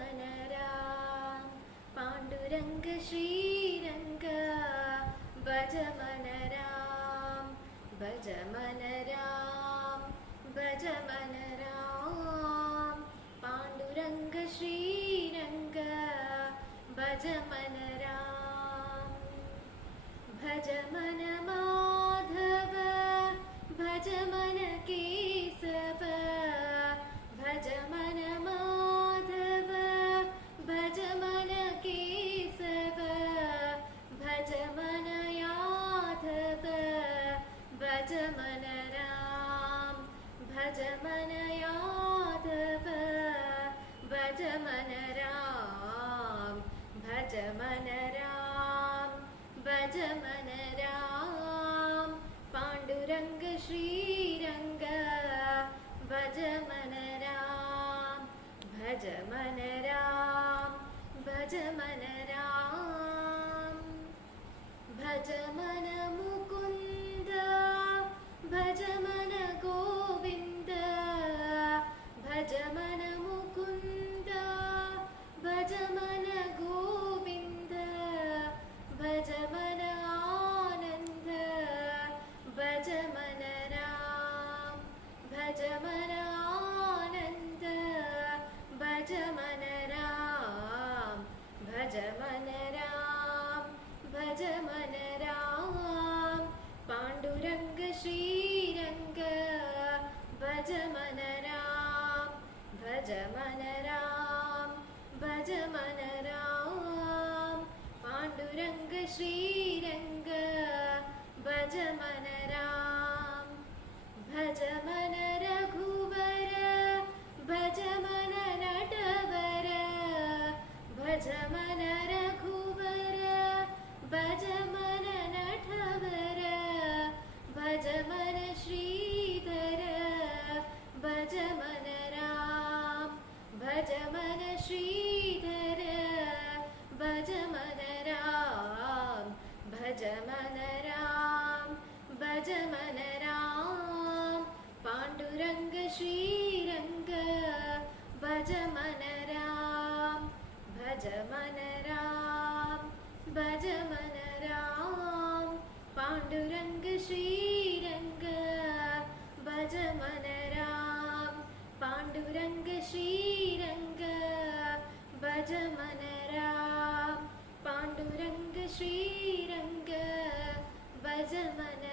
मन राम पांडुरंग श्रीरंग भज मन राम भज मन राम भज मन राम पांडुरंग श्रीरंग भज मन राम भज मन माधव भज मन केशव भज मन माधव भज मन केशव भज मन यादव भज मन राम भज मन यादव भज मन राम भज मन राम भज मन राम पांडुरंग श्रीरंग भज मन राम भज मन राम भज मन राम भज मन मुकुंद भज मन गोविंद भज मन मुकुंद भज मन गोविंद भज मन आनंद भज मन राम भज मन आनंद भज मन राम भज मन राम भज मन राम पांडुरंग श्रीरंग भज मन राम भज मन राम भज मन राम पांडुरंग श्रीरंग भज मन राम भज मन रघुवर भज मन नटवर भज मन रघुवर भज मन नटवर भज मन श्रीधर भज मन राम भज मन श्रीधर भज मन राम भज मन राम भज मन राम पांडुरंग श्रीरंग भज मन राम भज मन राम भज मन राम पांडुरंग श्रीरंग भज मन राम पांडुरंग श्रीरंग भज मन राम पांडुरंग श्रीरंग भज मन